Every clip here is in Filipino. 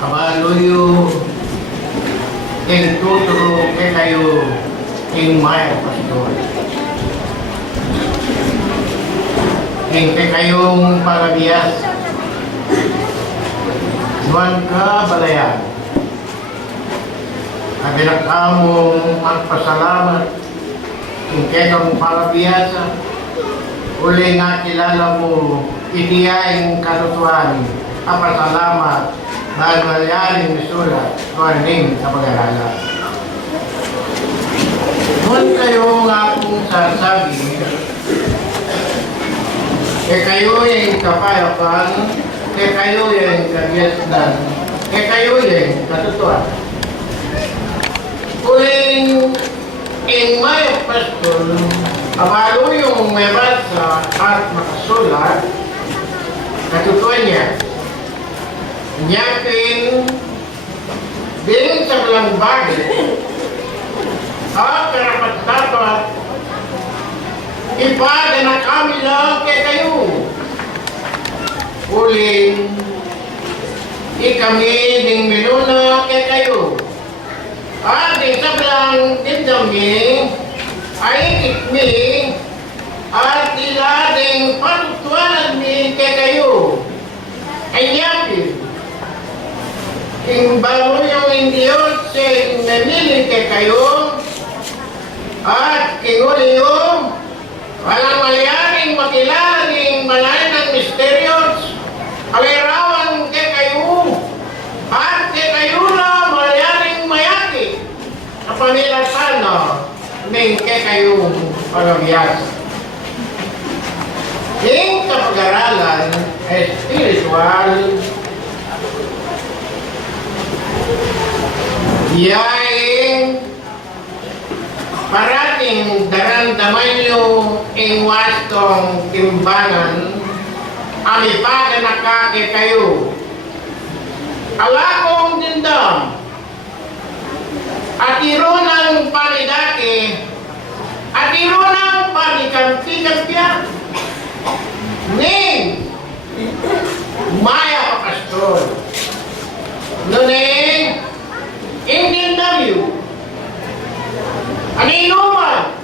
Kabaluyo, ing tuturo ke kayo, ing maya pastor. Ing ke kayong parabiyas, Juan ka balayan. Kabilang kamong magpasalamat, ing ke kayong parabiyasa, uli nga kilala mo, itiyaing kalutuan, kapasalamat, dahil malayaring misulat, warning sa pag-arala. Ngun kayo nga kung sasabi, kayo yung kapayapan, kayo yung kagyasdan, kayo yung katutuan. Uling in my pastor, abalo yung may basa at makasulat, katutuan niya. Nyakin din sa belang bagay at karapat-dapat ipada na kami lang kay kayo. Uling ikami ding minuna kay kayo. At din sa belang dindami ay ikmi at ila ding patutuanan mi kay kayo. Ay nyakin ing bago yung Diyos sing namili kay kayo at kinguli yung walang malayaring makilala ng malayan ng misteryos alirawan kay kayo at kay kayo na malayaring mayaki sa panilasan ng kay kayo pagabiyas. Ing kapag-aralan espiritual yaing parating daramdaman nyo ing wastong timbangan ang ipada nakake kayo. Alakong dindam at irunang panidake at irunang panikampi-kampiyan ning maya pakastor nuning NDW aninuman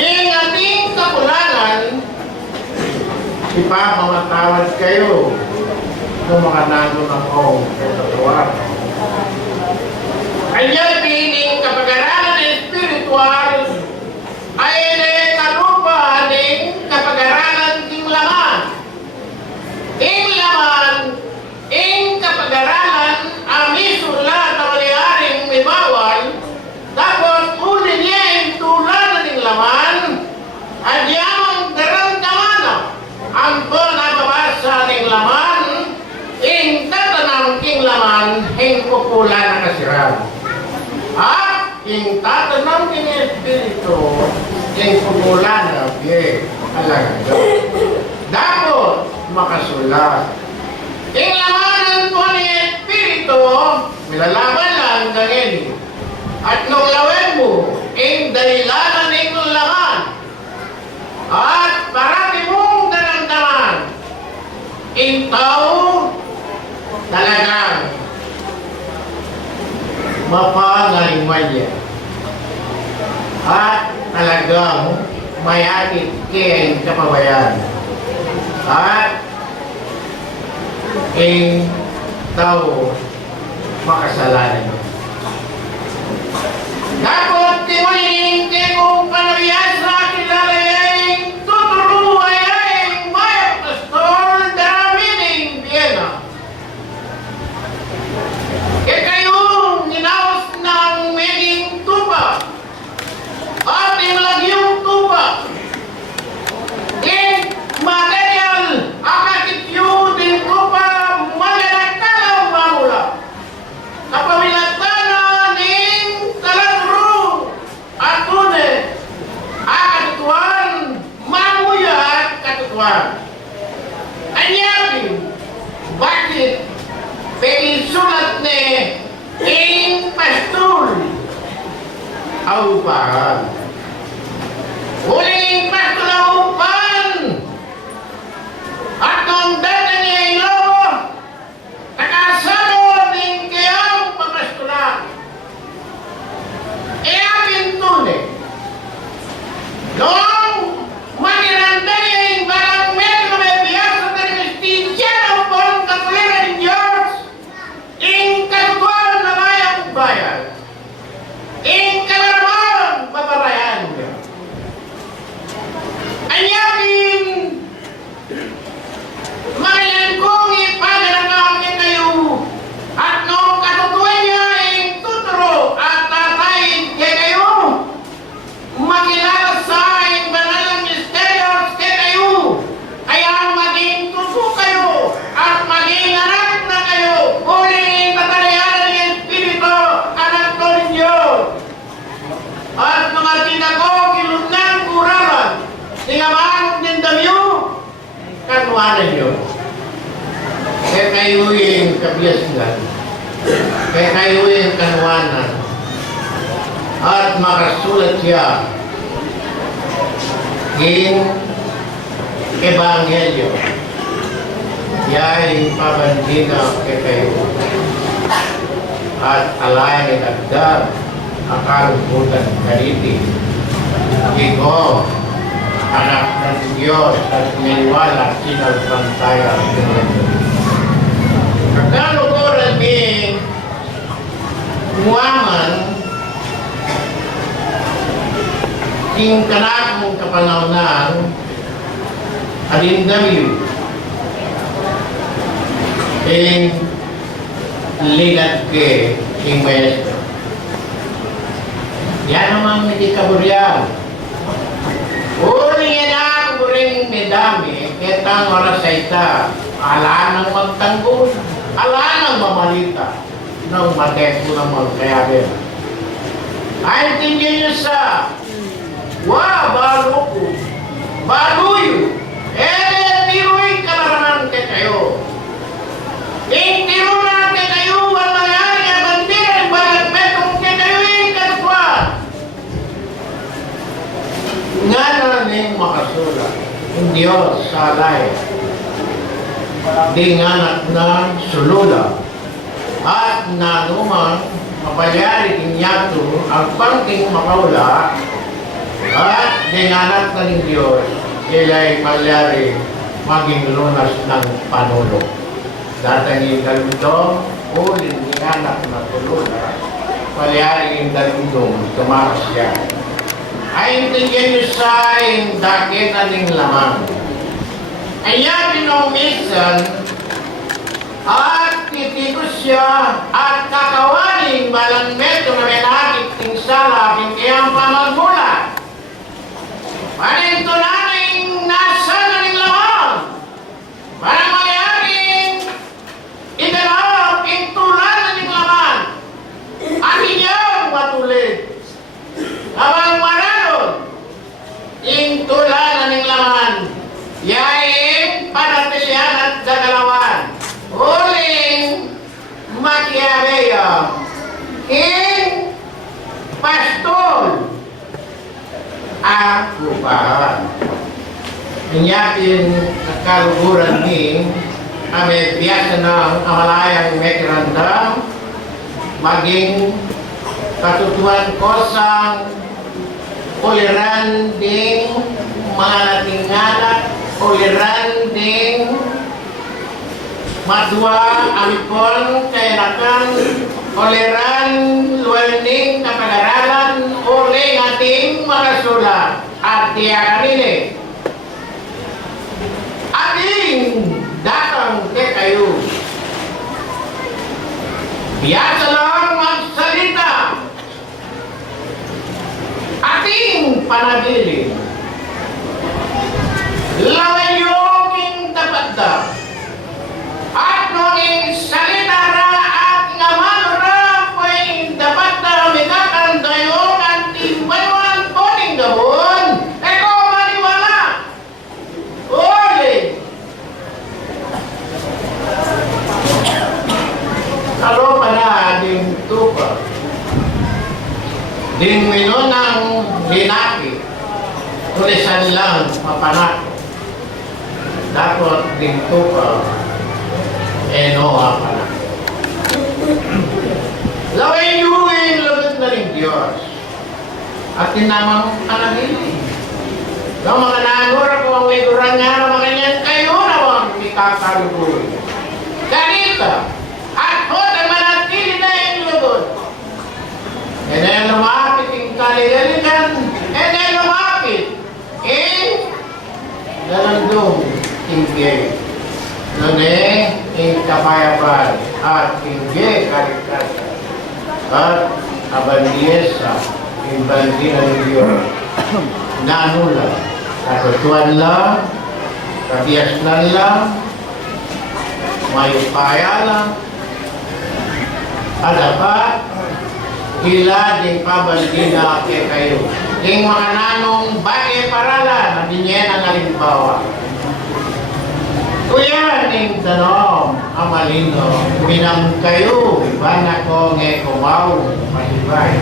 ing ating kakulangan ipapamatawad kayo ng mga nandun akong katatuan. Kanyang pining kapag-aralan espiritual ay kalupa ng kapag-aralan king laman. Ing laman, ing kapag-aralan amisulat na maliharing may bawal, tapos uli niya yung tulanan ng laman, at yamang daramdaman ang nababasa ng laman, ing tatanang king laman, ing pupula na kasiran. At ing tatanang king espiritu, ing pupula na biye, alagado. Dapat makasulat. Ing laman po ni espiritu, milalaban lang ganyan. At nung lawen mo, ing dahilanan ing laman. At parati mong daramdaman, ing tao talagang mapangay maya. At talagang mayakit kayang kapabayan. At ing tao makasalanan. Dapat tiwalin kayong panabiyas na kilalayaing tuturuwayaing mayang pastor daramin Vienna. Kaya kayong ninawas ng meding tupa at inlagyong tupa. In material akatityo din tupa malalakalaw mamula. Kapamilatan ning talatro at tunay akatutuan mamuya at katutuan. Anyapin, bakit pinisulat ni ing pastor aupahan. Uling pastor aupahan at nung dada niya ilo tingamaan din damyo, kanuanan nyo. Kaya kayo yung kabiasgan, kaya kayo yung kanuanan, at makasulat siya ng Ebanghelyo. Yay pabandina kay kayo. At alay ni dagdag akalubutan kariti. Iko, anak ng Diyos at niniwala sinalpantayan. Kakaluburan ni Muaman king kanakong kapanaunan adindamiw king ligat ke king maestro. Yan naman hindi kaburyan. Uri yan ako rin medami, ketang oras sa ita, ala nang magtanggol, ala nang mamalita, nang matekbo ng magkayabin. Ay, tingin nyo sa, balo ko, baluyo, tiruin kalaranan ke kayo. Tiro na ke kayo, wala yan, yabandirin, balat metong ke kayo yung kaswan. Nga na ning makasulat, ang Diyos salay, di nganak na sulula, at nanuman, mapalyari kinyato, ang pangking makaula, at di nganak na ng Diyos, ila'y palyari, maging lunas ng panulo. Datangin dalundong, ulin di nganak na tulula, palyari yung dalundong, tumakas siya. Ay intindihan nyo sa dakit ating lamang. Kaya pinomisan at titikos siya at kakawaling balang medyo na may nakikting sala aking kayang pamagmula. Paninto namin nasa nating lamang para mayaring igalap intulan nating lamang at inyong matulid. Abang mararon, intulan ng laman, yain panatilian at dagalawan, uling Machiavello, king pastol, ako pa. Inyatin at kaluburan ni kami biasa ng amalayang mekrandam, maging katutuan ko sa uliran ding mga natinganak, uliran ding madwa ampon kainakan, uliran luwalning kapag-aralan, uling ating makasulat at tiyakan ini. Ating datang ke kayo. Biasa lang magsalita. Ating panabilin, lawayoking tapat at nunging salita ra at ngaman ra po'y dapat na minakandayong at timbanuan po ning gabon. Eko maniwala. Uli. Kalo pa na ating tupa. Din minunang linaki, tulisan lang mapanak. Dapat din tupa, enoha panak. Laway yuwin lagot na rin Diyos. At tinamang panagili. Yung mga nagura ko ang may durang nga mga yan, kayo na ang ikakalubuhin. Ganito, at po na manatili na yung lugod. And then lumapit yung kaligaligan, and then lumapit dalandong tingge. Nune, yung kapayapan, at tingge kaligtasan. At abandiyesa, yung bandina ng Diyos. Nanula, katutuan lang, kabiasnan lang, may upaya lang, at dapat hila din pabandina kay kayo. King mga nanong bagay paralan na binyen ang halimbawa. Kuya ning tanong, amalino, minam kayo, iba na ko nge kumaw, malibay.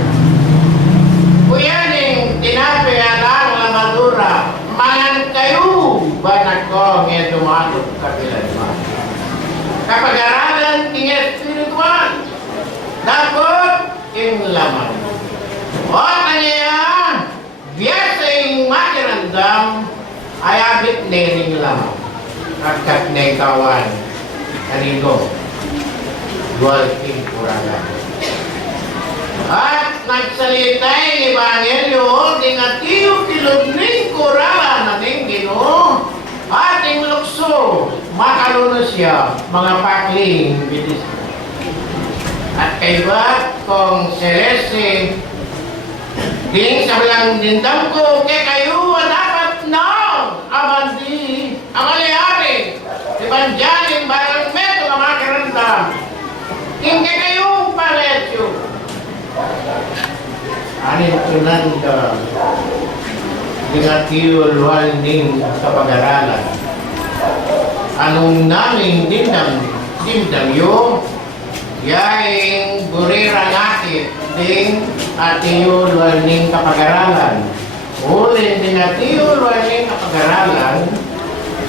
Kuya ning tinabi alang lamadura, mangan kayo, iba na ko nge dumadot kapilan ba. Kapag-aralan king espiritual, dapat king laman. O kanya, biyasa yung makirandam, ay abit niring laman. Agkat na ikawan, kanigo, dual king kuragan. At nagsalitay ni Evangelyo, tingatiyo kiludning kuragan nating Ginoo, ating lukso, makaluno siya, mga pakling bitis. At kaiba kong selese, ding sa bilang dindam ko, kay kayo dapat na abandi, amalihari, ibanjanin barang meto na makirandam. Hindi kayong paletyo. Anin tunan ka, dinatiyol walning sa pag-aralan. Anong naming dindam yo, yaing burira nakit, ding atiyol walning kapag-aralan. Ulin din atiyol walning kapag-aralan,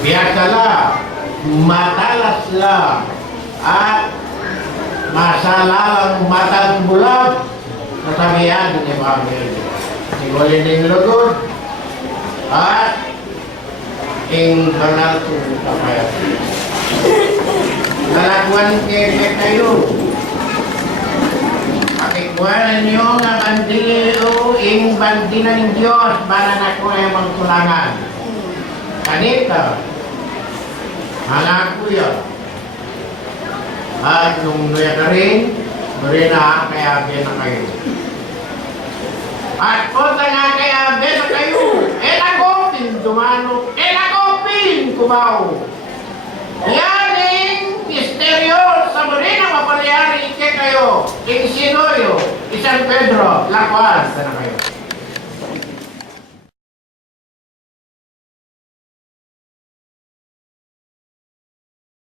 biyakala, matalas la, at masalalang matang bulag, kasabihan ni Evangelyo. Sigulin din lugod, at ing banal kong kapayat. Nalakuan kayo. Pakikuanan niyo nga bandilo, ing bandina ng Diyos, bala na ko ay magkulangan. Kanita, anak kuya. At nung nuya ka rin, na kaya na kayo. At punta nga kaya na kayo, nagopin dumano, nagopin kumaw. Yaning misteryo sa marina mapalayari ike kayo, in Sinoyo, San Pedro, Lacuan, sana kayo.